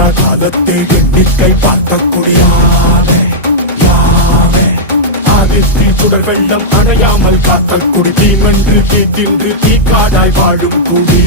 என்ற காலத்தில் எண்ணிக்கை பார்க்கக்கூடிய ஆதித்தி சுடர் வெள்ளம் அணையாமல் காத்தல் குடி தீமென்று தீ தின்று தீக்காடாய் வாழும் குடி